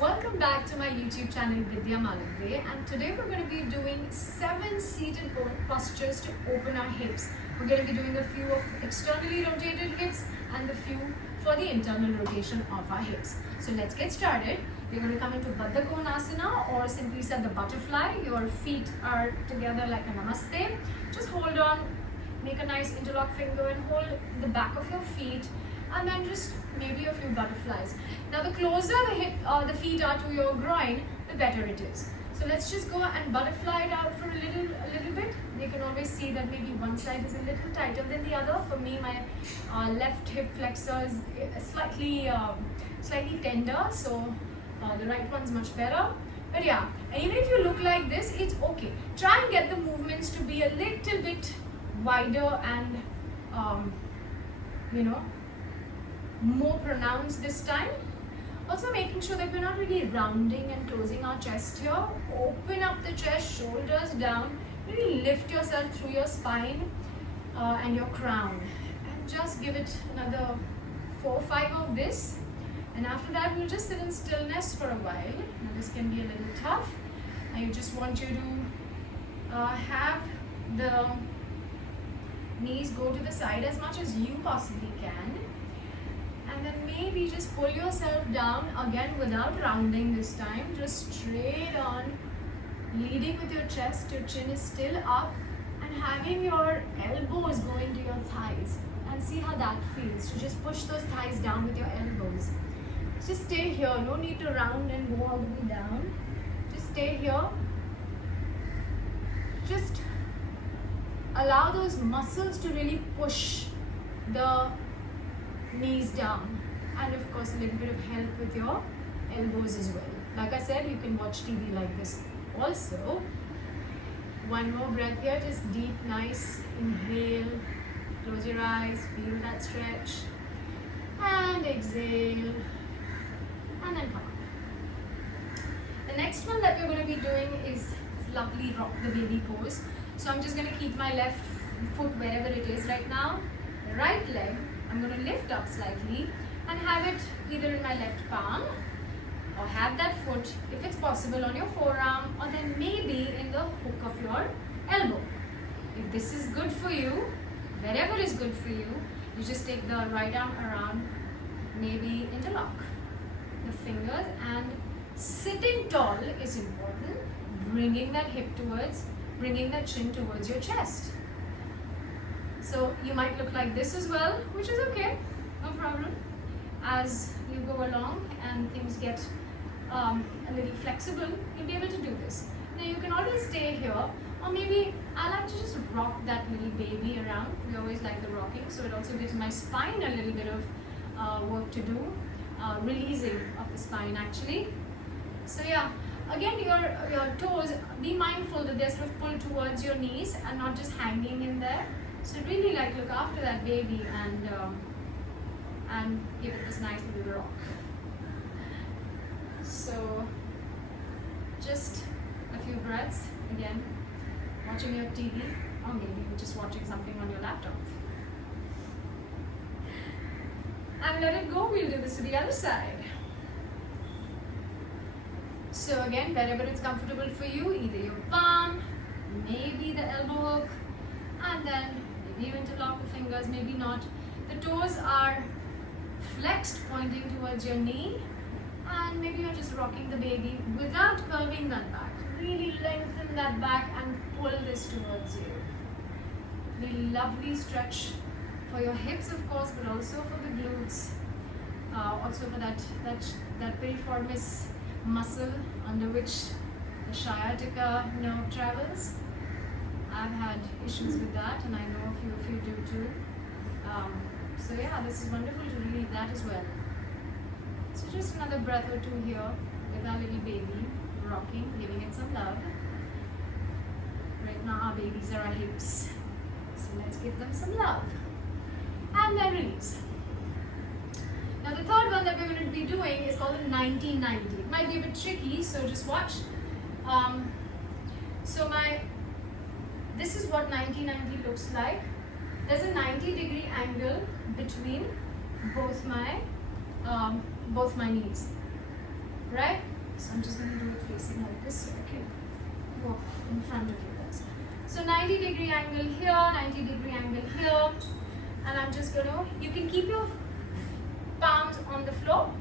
welcome back to my YouTube channel Vidya Malavade, and today we're going to be doing 7 seated postures to open our hips. We're going to be doing a few of externally rotated hips and a few for the internal rotation of our hips. So let's get started. We're going to come into Baddha Konasana, or simply said the butterfly. Your feet are together like a namaste. Just hold on, make a nice interlock finger and hold the back of your feet, and then just maybe a few butterflies. Now the closer the feet are to your groin, the better it is. So let's just go and butterfly it out for a little bit. You can always see that maybe one side is a little tighter than the other. For me, my left hip flexor is slightly tender, so the right one's much better. But yeah, and even if you look like this, it's okay. Try and get the movements to be a little bit wider and more pronounced this time. Also making sure that we're not really rounding and closing our chest here. Open up the chest, shoulders down, really lift yourself through your spine and your crown, and just give it another 4 or 5 of this, and after that we'll just sit in stillness for a while. Now this can be a little tough. I just want you to have the knees go to the side as much as you possibly can, and then maybe just pull yourself down again without rounding this time, just straight on, leading with your chest. Your chin is still up, and having your elbows go into your thighs, and see how that feels. So just push those thighs down with your elbows. Just stay here, no need to round and go all the way down. Just stay here. Just allow those muscles to really push the knees down, and of course a little bit of help with your elbows as well. Like I said, you can watch TV like this also. One more breath here, just deep, nice inhale, close your eyes, feel that stretch, and exhale, and then come up. The next one that we're going to be doing is lovely rock the baby pose. So I'm just going to keep my left foot wherever it is right now. The right leg, I'm going to lift up slightly and have it either in my left palm, or have that foot, if it's possible, on your forearm, or then maybe in the hook of your elbow. If this is good for you, wherever is good for you, you just take the right arm around, maybe interlock the fingers, and sitting tall is important, bringing that hip towards, bringing that chin towards your chest. So you might look like this as well, which is okay, no problem. As you go along and things get a little flexible, you'll be able to do this. Now you can always stay here, or maybe I like to just rock that little baby around. We always like the rocking, so it also gives my spine a little bit of work to do, releasing of the spine actually. So yeah, again your toes, be mindful that they're sort of pulled towards your knees and not just hanging in there. So really like look after that baby and give it this nice little rock. So just a few breaths, again watching your TV, or maybe you're just watching something on your laptop. And let it go. We'll do this to the other side. So again, wherever it's comfortable for you, either your palm, maybe the elbow hook, and then maybe you interlock the fingers, maybe not. The toes are flexed, pointing towards your knee, and maybe you're just rocking the baby without curving that back. Really lengthen that back and pull this towards you. Really lovely stretch for your hips, of course, but also for the glutes, also for that piriformis muscle under which the sciatica nerve travels. I've had issues with that, and I know a few of you do too. So yeah, this is wonderful to relieve that as well. So just another breath or two here with our little baby, rocking, giving it some love. Right now our babies are our hips, so let's give them some love. And then release. Now the third one that we're going to be doing is called the 90-90. It might be a bit tricky, so just watch. This is what 90-90 looks like. There's a 90-degree angle between both my knees. right? So I'm just going to do it facing like this so I can walk in front of you guys. So 90-degree angle here, 90-degree angle here, and I'm just going to, you can keep your palms on the floor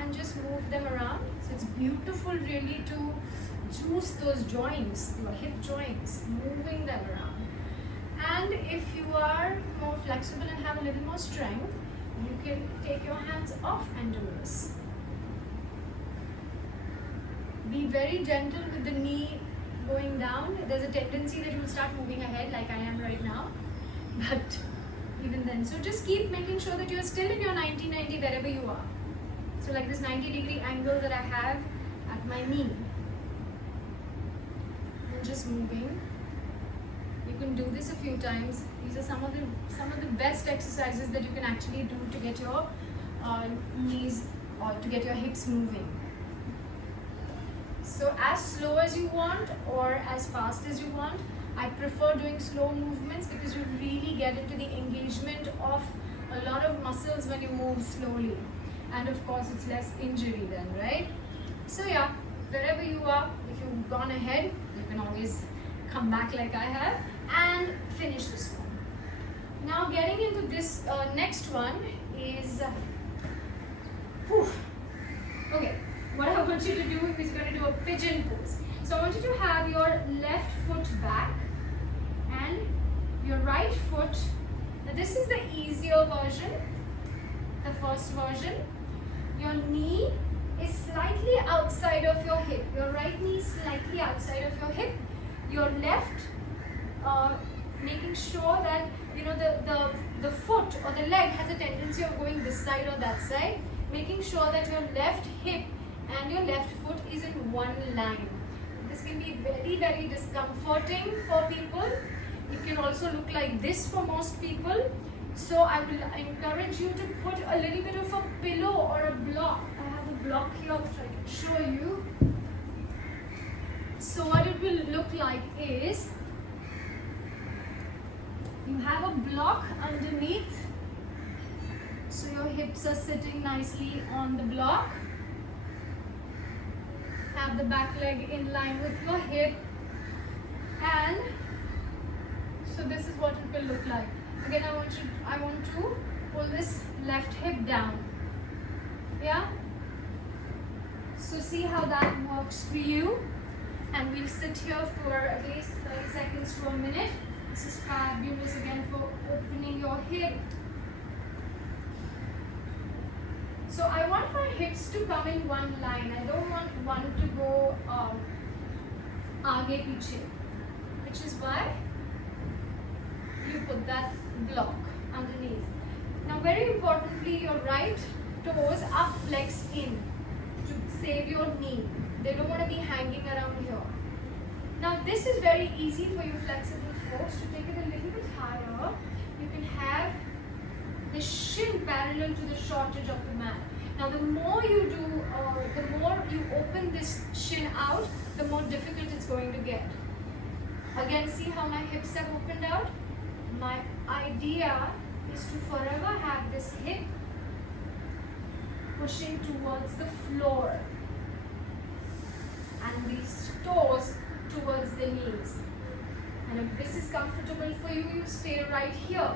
and just move them around. So it's beautiful really to juice those joints, your hip joints, moving them around. And if you are more flexible and have a little more strength, you can take your hands off and do this. Be very gentle with the knee going down. There's a tendency that you will start moving ahead like I am right now. But even then, so just keep making sure that you're still in your 90-90 wherever you are. So like this 90-degree angle that I have at my knee. And just moving. You can do this a few times. These are some of the best exercises that you can actually do to get your knees or to get your hips moving. So as slow as you want or as fast as you want. I prefer doing slow movements because you really get into the engagement of a lot of muscles when you move slowly. And of course it's less injury then, right? So yeah, wherever you are, if you've gone ahead, you can always come back like I have and finish this one. Now getting into this next one is, okay, what I want you to do is you're going to do a pigeon pose. So I want you to have your left foot back and your right foot. Now this is the easier version, the first version. Your knee is slightly outside of your hip. Your right knee is slightly outside of your hip. Your left, making sure that you know the foot or the leg has a tendency of going this side or that side. Making sure that your left hip and your left foot is in one line. This can be very, very discomforting for people. It can also look like this for most people. So I will encourage you to put a little bit of a pillow or a block. I have a block here which I can show you. So what it will look like is, you have a block underneath. So your hips are sitting nicely on the block. Have the back leg in line with your hip. And so this is what it will look like. Again, I want to pull this left hip down. Yeah? So see how that works for you. And we'll sit here for at least 30 seconds to a minute. This is fabulous again for opening your hip. So I want my hips to come in one line. I don't want one to go aage piche, which is why you put that block underneath. Now very importantly, your right toes are flexed in to save your knee. They don't want to be hanging around here. Now this is very easy for you flexible folks to take it a little bit higher. You can have the shin parallel to the short edge of the mat. Now the more you do, the more you open this shin out, the more difficult it's going to get. Again, see how my hips have opened out? My idea is to forever have this hip pushing towards the floor and these toes towards the knees. And if this is comfortable for you, you stay right here.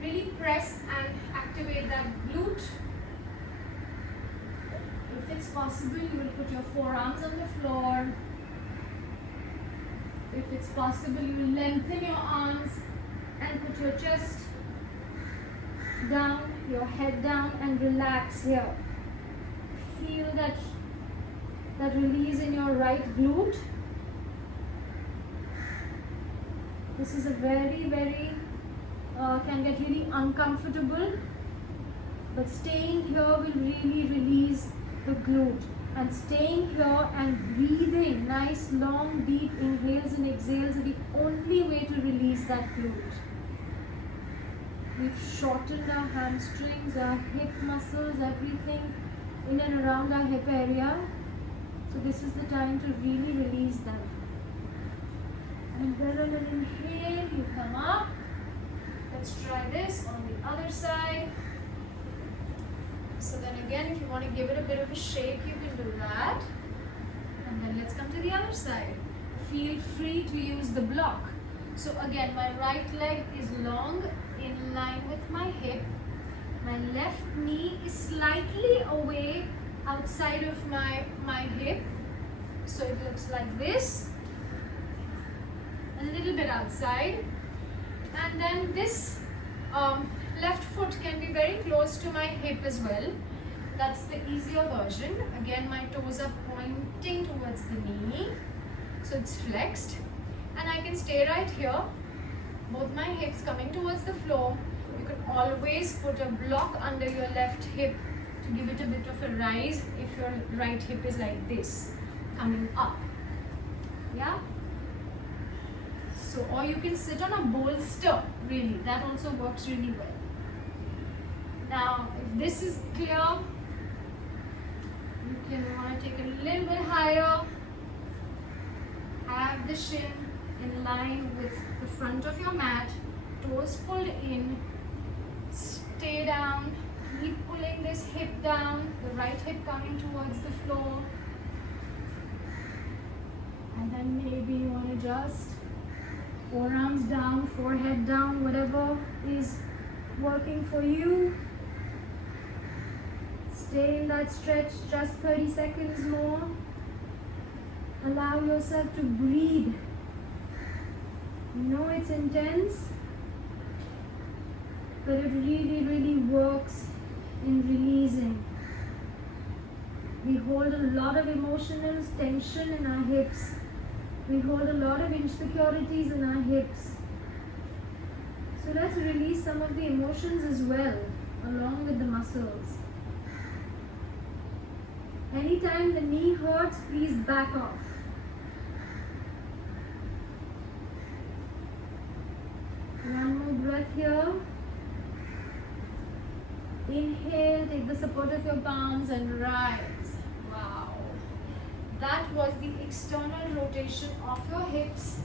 Really press and activate that glute. If it's possible, you will put your forearms on the floor. If it's possible, you will lengthen your arms and put your chest down, your head down, and relax here. Feel that release in your right glute. This is a very, very, can get really uncomfortable, but staying here will really release the glute. And staying here and breathing, nice long deep inhales and exhales are the only way to release that glute. We've shortened our hamstrings, our hip muscles, everything in and around our hip area. So this is the time to really release them. And then on an inhale, you come up. Let's try this on the other side. So then again, if you want to give it a bit of a shake, you can do that. And then let's come to the other side. Feel free to use the block. So again, my right leg is long in line with my hip. My left knee is slightly away outside of my hip. So it looks like this. A little bit outside. And then this left foot can be very close to my hip as well. That's the easier version. Again, my toes are pointing towards the knee. So it's flexed. And I can stay right here. Both my hips coming towards the floor. You can always put a block under your left hip to give it a bit of a rise if your right hip is like this, coming up. Yeah? So, or you can sit on a bolster, really. That also works really well. Now, if this is clear, you can want to take a little bit higher. Have the shin in line with the front of your mat, toes pulled in, stay down, keep pulling this hip down, the right hip coming towards the floor. And then maybe you want to just forearms down, forehead down, whatever is working for you. Stay in that stretch just 30 seconds more. Allow yourself to breathe. You know it's intense, but it really, really works in releasing. We hold a lot of emotional tension in our hips. We hold a lot of insecurities in our hips. So let's release some of the emotions as well, along with the muscles. Anytime the knee hurts, please back off. One more breath here. Inhale, take the support of your palms and rise. Wow. That was the external rotation of your hips.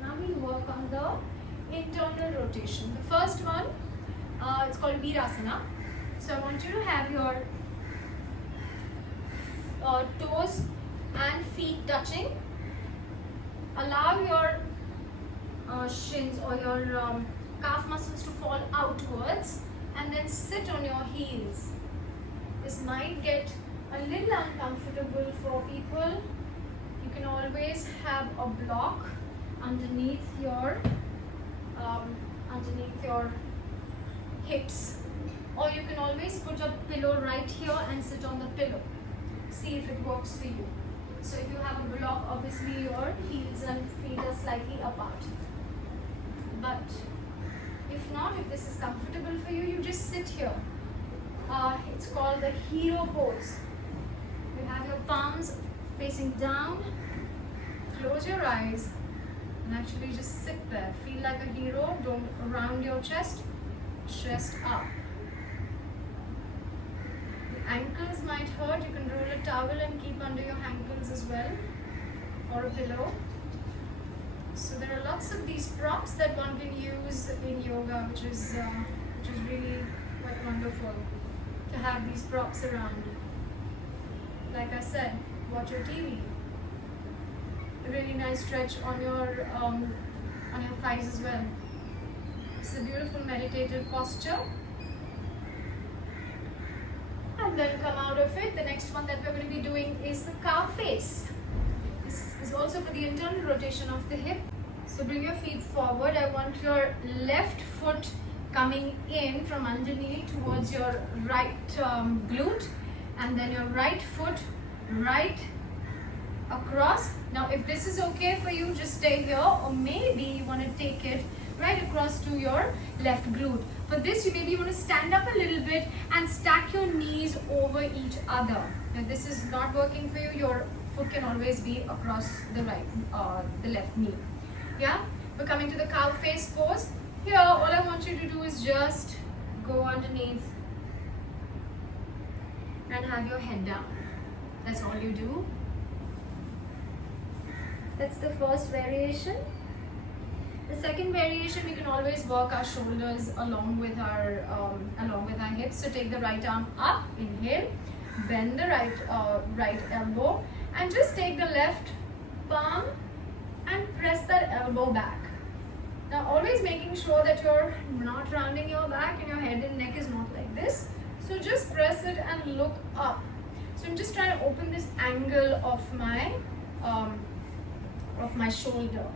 Now we work on the internal rotation. The first one, it's called Virasana. So I want you to have your toes and feet touching. Allow your shins or your calf muscles to fall outwards and then sit on your heels. This might get a little uncomfortable for people. You can always have a block underneath your hips, or you can always put a pillow right here and sit on the pillow. See if it works for you. So if you have a block, obviously your heels and feet are slightly apart. But if not, if this is comfortable for you, you just sit here. It's called the hero pose. You have your palms facing down, close your eyes, and actually just sit there. Feel like a hero. Don't round your chest up. The ankles might hurt. You can roll a towel and keep under your ankles as well, or a pillow. So there are lots of these props that one can use in yoga, which is really quite wonderful to have these props around. Like I said, watch your TV. A really nice stretch on your thighs as well. It's a beautiful meditative posture. And then come out of it. The next one that we're going to be doing is the cow face. This is also for the internal rotation of the hip. So bring your feet forward. I want your left foot coming in from underneath towards your right glute, and then your right foot right across. Now if this is okay for you, just stay here, or maybe you want to take it right across to your left glute. For this, you maybe want to stand up a little bit and stack your knees over each other. Now this is not working for you, your foot can always be across the left knee. Yeah, we're coming to the cow face pose. Here, all I want you to do is just go underneath and have your head down. That's all you do. That's the first variation. The second variation, we can always work our shoulders along with our hips. So take the right arm up, inhale. bend the right elbow and just take the left palm and press that elbow back. Now always making sure that you're not rounding your back and your head and neck is not like this. So just press it and look up. So I'm just trying to open this angle of my shoulder.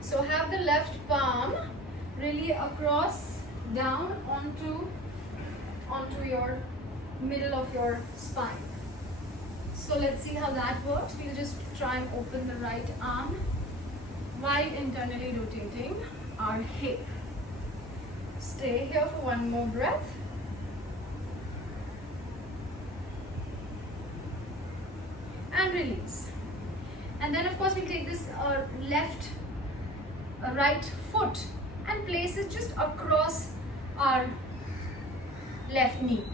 So have the left palm really across down onto your middle of your spine. So let's see how that works. We'll just try and open the right arm while internally rotating our hip. Stay here for one more breath. And release. And then of course we take this right foot and place it just across our left knee.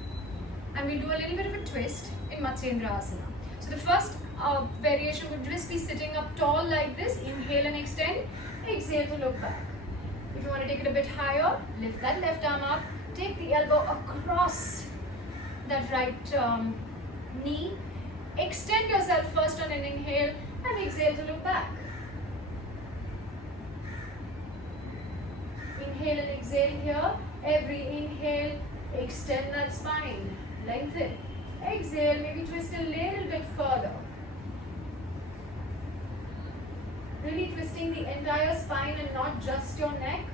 And we'll do a little bit of a twist in Matsyendrasana. So the first variation would just be sitting up tall like this. Inhale and extend. Exhale to look back. If you want to take it a bit higher, lift that left arm up. Take the elbow across that right knee. Extend yourself first on an inhale and exhale to look back. Inhale and exhale here. Every inhale, extend that spine. Lengthen. Exhale, maybe twist a little bit further. Really twisting the entire spine and not just your neck,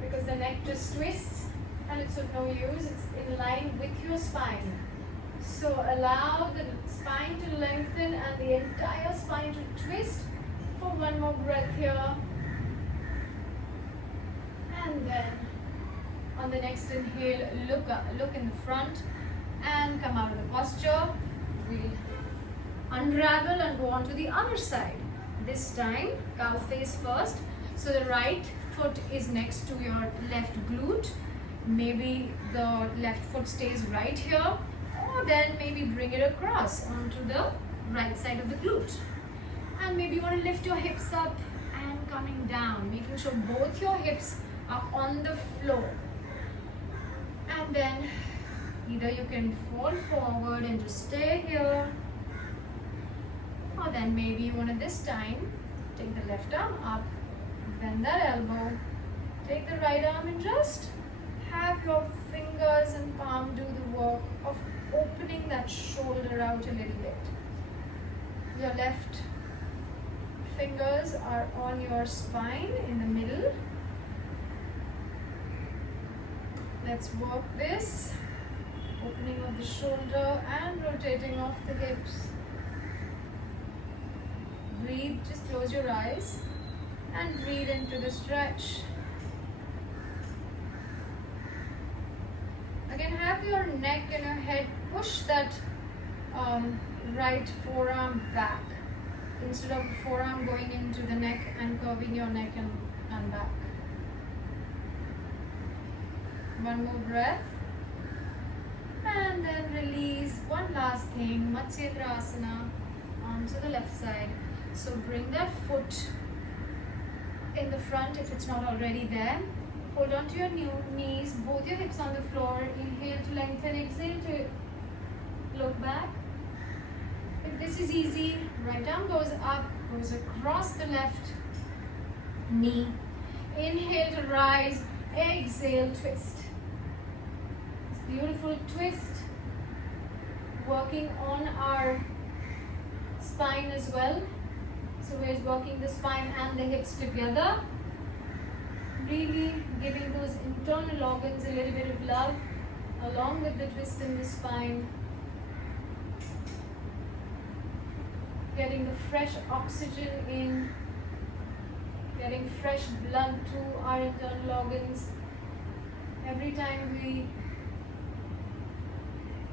because the neck just twists and it's of no use. It's in line with your spine. So allow the spine to lengthen and the entire spine to twist for one more breath here. And then on the next inhale, look up, look in the front and come out of the posture. We'll unravel and go on to the other side. This time, cow face first. So the right foot is next to your left glute. Maybe the left foot stays right here, or then maybe bring it across onto the right side of the glute. And maybe you want to lift your hips up and coming down, making sure both your hips are on the floor. And then either you can fall forward and just stay here, or then maybe you want to this time take the left arm up, bend that elbow, take the right arm and just have your fingers and palm do the work of opening that shoulder out a little bit. Your left fingers are on your spine in the middle. Let's work this. Opening of the shoulder and rotating off the hips. Breathe, just close your eyes and breathe into the stretch. Again, have your neck and your head push that right forearm back instead of the forearm going into the neck and curving your neck and back. One more breath. And then release. One last thing, Matsyendrasana, arms to the left side. So bring that foot in the front if it's not already there. Hold on to your knees, both your hips on the floor. Inhale to lengthen, exhale to look back. If this is easy, right arm goes up, goes across the left knee. Inhale to rise, exhale, twist. Beautiful twist, working on our spine as well. So we're working the spine and the hips together, really giving those internal organs a little bit of love along with the twist in the spine, getting the fresh oxygen in, getting fresh blood to our internal organs. Every time we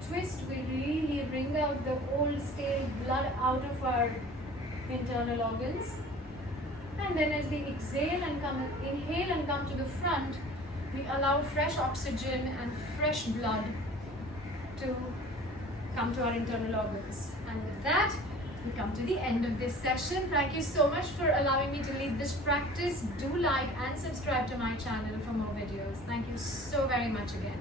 twist, we really bring out the old stale blood out of our internal organs. And then as we exhale and inhale and come to the front, we allow fresh oxygen and fresh blood to come to our internal organs. And with that, we come to the end of this session. Thank you so much for allowing me to lead this practice. Do like and subscribe to my channel for more videos. Thank you so very much again.